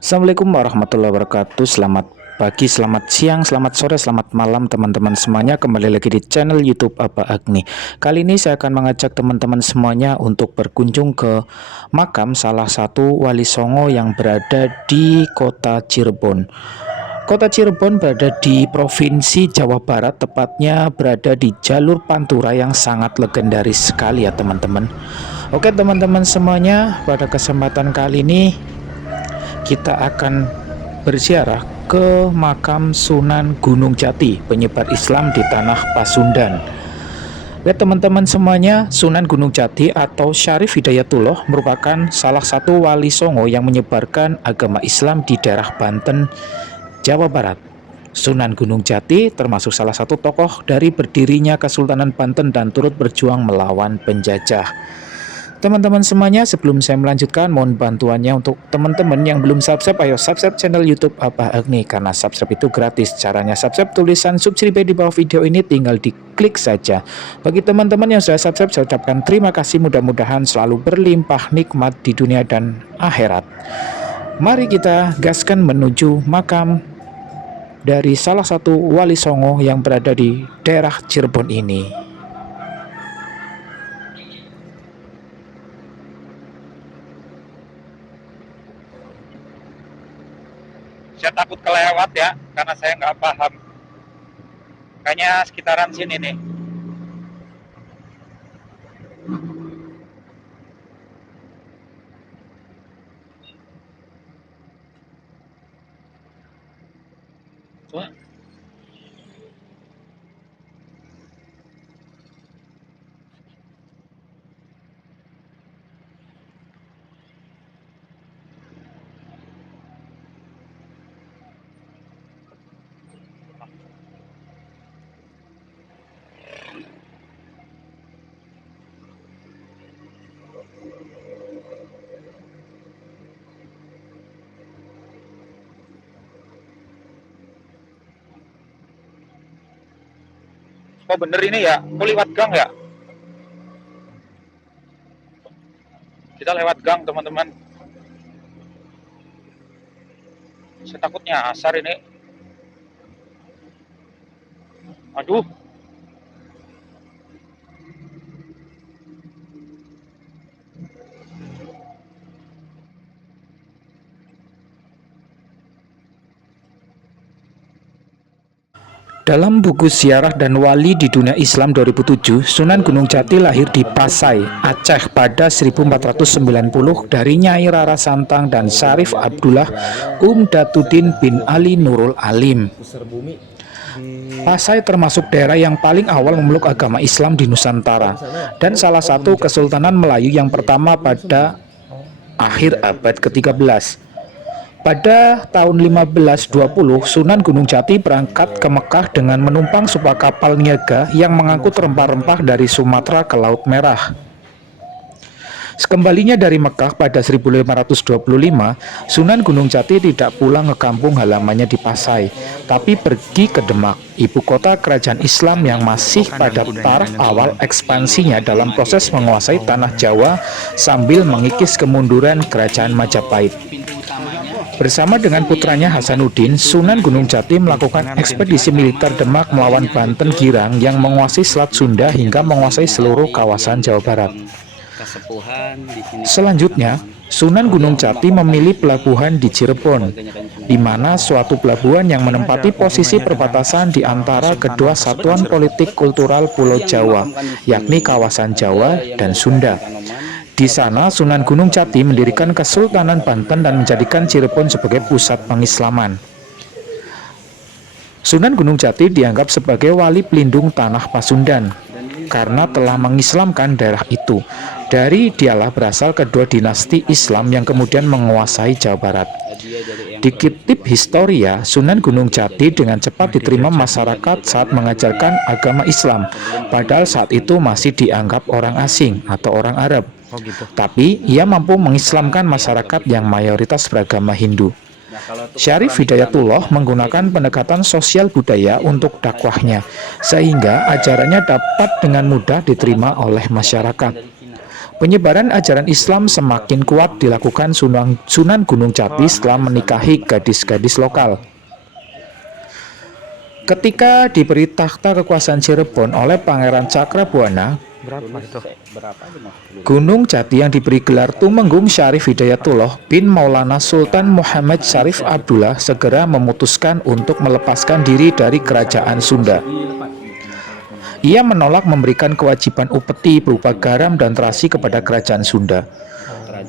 Assalamualaikum warahmatullahi wabarakatuh. Selamat pagi, selamat siang, selamat sore, selamat malam teman-teman semuanya. Kembali lagi di channel YouTube Abah Agni. Kali ini saya akan mengajak teman-teman semuanya untuk berkunjung ke makam salah satu wali songo yang berada di kota Cirebon. Kota Cirebon berada di Provinsi Jawa Barat, tepatnya berada di jalur Pantura yang sangat legendaris sekali ya teman-teman. Oke teman-teman semuanya, pada kesempatan kali ini kita akan berziarah ke makam Sunan Gunung Jati, penyebar Islam di tanah Pasundan. Ya teman-teman semuanya, Sunan Gunung Jati atau Syarif Hidayatullah merupakan salah satu wali songo yang menyebarkan agama Islam di daerah Banten, Jawa Barat. Sunan Gunung Jati termasuk salah satu tokoh dari berdirinya Kesultanan Banten dan turut berjuang melawan penjajah. Teman-teman semuanya, sebelum saya melanjutkan, mohon bantuannya untuk teman-teman yang belum subscribe, ayo subscribe channel YouTube Abah Agni, karena subscribe itu gratis. Caranya subscribe, tulisan subscribe di bawah video ini tinggal diklik saja. Bagi teman-teman yang sudah subscribe, saya ucapkan terima kasih, mudah-mudahan selalu berlimpah nikmat di dunia dan akhirat. Mari kita gaskan menuju makam dari salah satu wali songo yang berada di daerah Cirebon ini. Saya takut kelewat ya, karena saya nggak paham. Kayaknya sekitaran sini nih. Wah. Oh bener ini ya, mau lewat gang ya? Kita lewat gang teman-teman. Saya takutnya asar ini. Aduh. Dalam buku Ziarah dan Wali di Dunia Islam 2007, Sunan Gunung Jati lahir di Pasai, Aceh pada 1490 dari Nyai Rara Santang dan Syarif Abdullah Datuddin bin Ali Nurul Alim. Pasai termasuk daerah yang paling awal memeluk agama Islam di Nusantara dan salah satu kesultanan Melayu yang pertama pada akhir abad ke-13. Pada tahun 1520, Sunan Gunung Jati berangkat ke Mekah dengan menumpang sebuah kapal niaga yang mengangkut rempah-rempah dari Sumatera ke Laut Merah. Sekembalinya dari Mekah pada 1525, Sunan Gunung Jati tidak pulang ke kampung halamannya di Pasai, tapi pergi ke Demak, ibu kota kerajaan Islam yang masih pada taraf awal ekspansinya dalam proses menguasai tanah Jawa sambil mengikis kemunduran kerajaan Majapahit. Bersama dengan putranya Hasanuddin, Sunan Gunung Jati melakukan ekspedisi militer Demak melawan Banten Girang yang menguasai Selat Sunda hingga menguasai seluruh kawasan Jawa Barat. Selanjutnya, Sunan Gunung Jati memilih pelabuhan di Cirebon, di mana suatu pelabuhan yang menempati posisi perbatasan di antara kedua satuan politik kultural Pulau Jawa, yakni kawasan Jawa dan Sunda. Di sana, Sunan Gunung Jati mendirikan Kesultanan Banten dan menjadikan Cirebon sebagai pusat pengislaman. Sunan Gunung Jati dianggap sebagai wali pelindung tanah Pasundan karena telah mengislamkan daerah itu. Dari dialah berasal kedua dinasti Islam yang kemudian menguasai Jawa Barat. Dikutip Historia, Sunan Gunung Jati dengan cepat diterima masyarakat saat mengajarkan agama Islam, padahal saat itu masih dianggap orang asing atau orang Arab. Tapi ia mampu mengislamkan masyarakat yang mayoritas beragama Hindu. Syarif Hidayatullah menggunakan pendekatan sosial budaya untuk dakwahnya, sehingga ajarannya dapat dengan mudah diterima oleh masyarakat. Penyebaran ajaran Islam semakin kuat dilakukan Sunan Gunung Jati setelah menikahi gadis-gadis lokal. Ketika diberi takhta kekuasaan Cirebon oleh Pangeran Cakrabuana, Gunung Jati yang diberi gelar Tumenggung Syarif Hidayatullah bin Maulana Sultan Muhammad Syarif Abdullah segera memutuskan untuk melepaskan diri dari kerajaan Sunda. Ia menolak memberikan kewajiban upeti berupa garam dan terasi kepada kerajaan Sunda.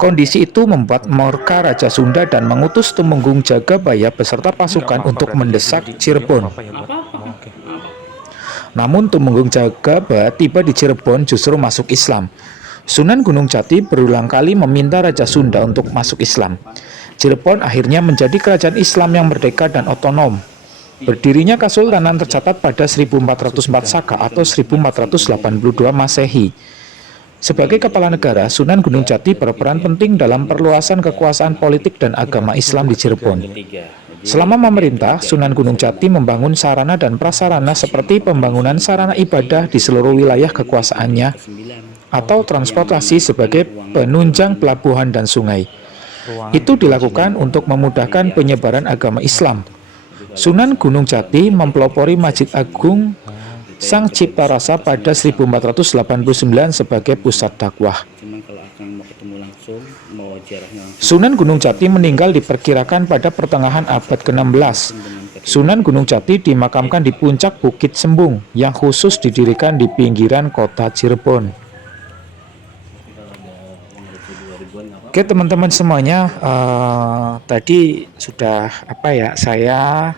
Kondisi itu membuat murka Raja Sunda dan mengutus Tumenggung Jagabaya beserta pasukan untuk mendesak Cirebon. Namun Tumenggung Jagabaya tiba di Cirebon justru masuk Islam. Sunan Gunung Jati berulang kali meminta Raja Sunda untuk masuk Islam. Cirebon akhirnya menjadi kerajaan Islam yang merdeka dan otonom. Berdirinya Kesultanan tercatat pada 1404 Saka atau 1482 Masehi. Sebagai kepala negara, Sunan Gunung Jati berperan penting dalam perluasan kekuasaan politik dan agama Islam di Cirebon. Selama memerintah, Sunan Gunung Jati membangun sarana dan prasarana seperti pembangunan sarana ibadah di seluruh wilayah kekuasaannya atau transportasi sebagai penunjang pelabuhan dan sungai. Itu dilakukan untuk memudahkan penyebaran agama Islam. Sunan Gunung Jati mempelopori Masjid Agung Sang Cipta Rasa pada 1489 sebagai pusat dakwah. Sunan Gunung Jati meninggal diperkirakan pada pertengahan abad ke-16. Sunan Gunung Jati dimakamkan di puncak Bukit Sembung yang khusus didirikan di pinggiran kota Cirebon. Oke teman-teman semuanya, tadi sudah saya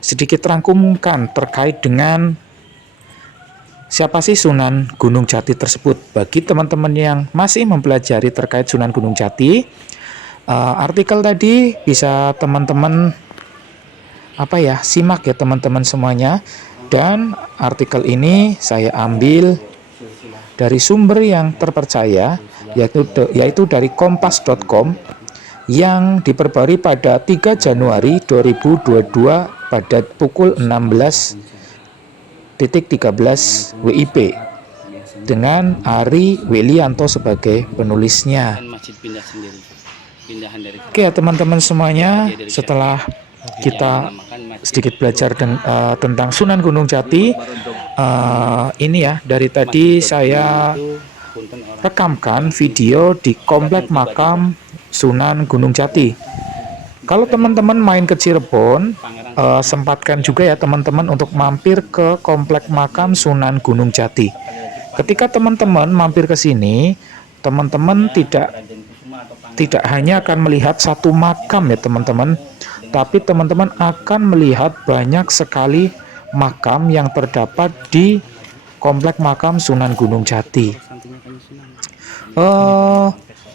sedikit rangkumkan terkait dengan siapa sih Sunan Gunung Jati tersebut. Bagi teman-teman yang masih mempelajari terkait Sunan Gunung Jati, artikel tadi bisa teman-teman simak ya teman-teman semuanya. Dan artikel ini saya ambil dari sumber yang terpercaya, yaitu dari kompas.com yang diperbarui pada 3 Januari 2022 pada pukul 16.13 WIB dengan Ari Welianto sebagai penulisnya. Oke ya teman-teman semuanya, setelah kita sedikit belajar tentang Sunan Gunung Jati, ini ya dari tadi saya rekamkan video di Komplek Makam Sunan Gunung Jati. Kalau teman-teman main ke Cirebon, sempatkan juga ya teman-teman untuk mampir ke Komplek Makam Sunan Gunung Jati. Ketika teman-teman mampir ke sini, teman-teman tidak hanya akan melihat satu makam ya teman-teman, tapi teman-teman akan melihat banyak sekali makam yang terdapat di Komplek Makam Sunan Gunung Jati.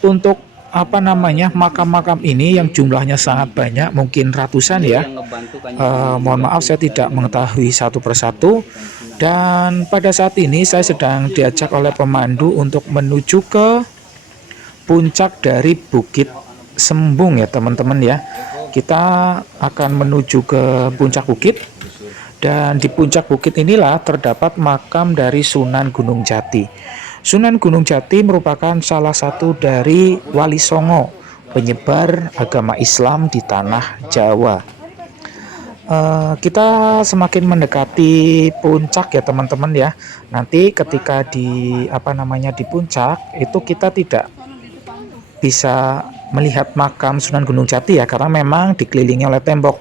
Untuk makam-makam ini yang jumlahnya sangat banyak, mungkin ratusan ya. Mohon maaf saya tidak mengetahui satu persatu. Dan pada saat ini saya sedang diajak oleh pemandu untuk menuju ke puncak dari Bukit Sembung ya teman-teman ya. Kita akan menuju ke puncak bukit, dan di puncak bukit inilah terdapat makam dari Sunan Gunung Jati. Sunan Gunung Jati merupakan salah satu dari Wali Songo, penyebar agama Islam di tanah Jawa. Kita semakin mendekati puncak ya teman-teman ya. Nanti ketika di puncak itu kita tidak bisa melihat makam Sunan Gunung Jati ya, karena memang dikelilingi oleh tembok,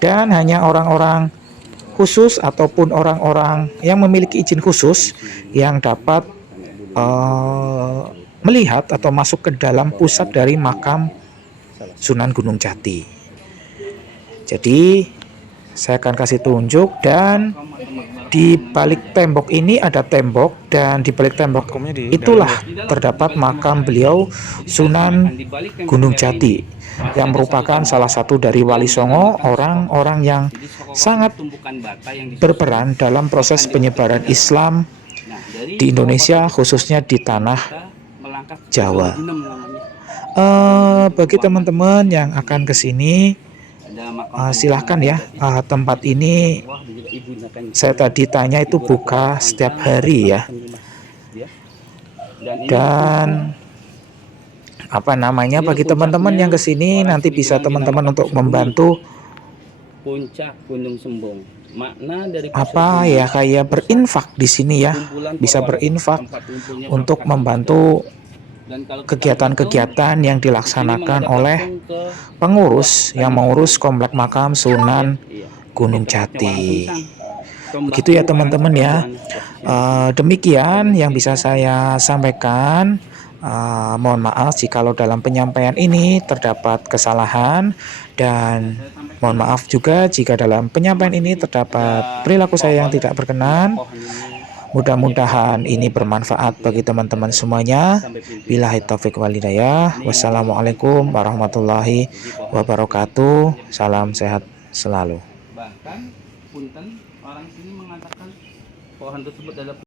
dan hanya orang-orang khusus ataupun orang-orang yang memiliki izin khusus yang dapat melihat atau masuk ke dalam pusat dari makam Sunan Gunung Jati. Jadi saya akan kasih tunjuk, dan di balik tembok ini ada tembok, dan di balik tembok itulah terdapat makam beliau Sunan Gunung Jati yang merupakan salah satu dari Wali Songo, orang-orang yang sangat berperan dalam proses penyebaran Islam di Indonesia, khususnya di tanah Jawa. Bagi teman-teman yang akan ke sini, silahkan ya. Tempat ini saya tadi tanya itu buka setiap hari ya. Dan apa namanya, bagi teman-teman yang kesini nanti bisa teman-teman untuk membantu puncak Gunung Sembong. Makna dari apa ya, kayak berinfak di sini ya, bisa berinfak untuk membantu kegiatan-kegiatan yang dilaksanakan oleh pengurus yang mengurus komplek makam Sunan Gunung Jati. Begitu ya teman-teman ya. Demikian yang bisa saya sampaikan. Mohon maaf jikalau dalam penyampaian ini terdapat kesalahan, dan mohon maaf juga jika dalam penyampaian ini terdapat perilaku saya yang tidak berkenan. Mudah-mudahan ini bermanfaat bagi teman-teman semuanya. Billahi taufik wal hidayah. Wassalamualaikum warahmatullahi wabarakatuh. Salam sehat selalu. Bahkan punten orang sini mengatakan pohon tersebut adalah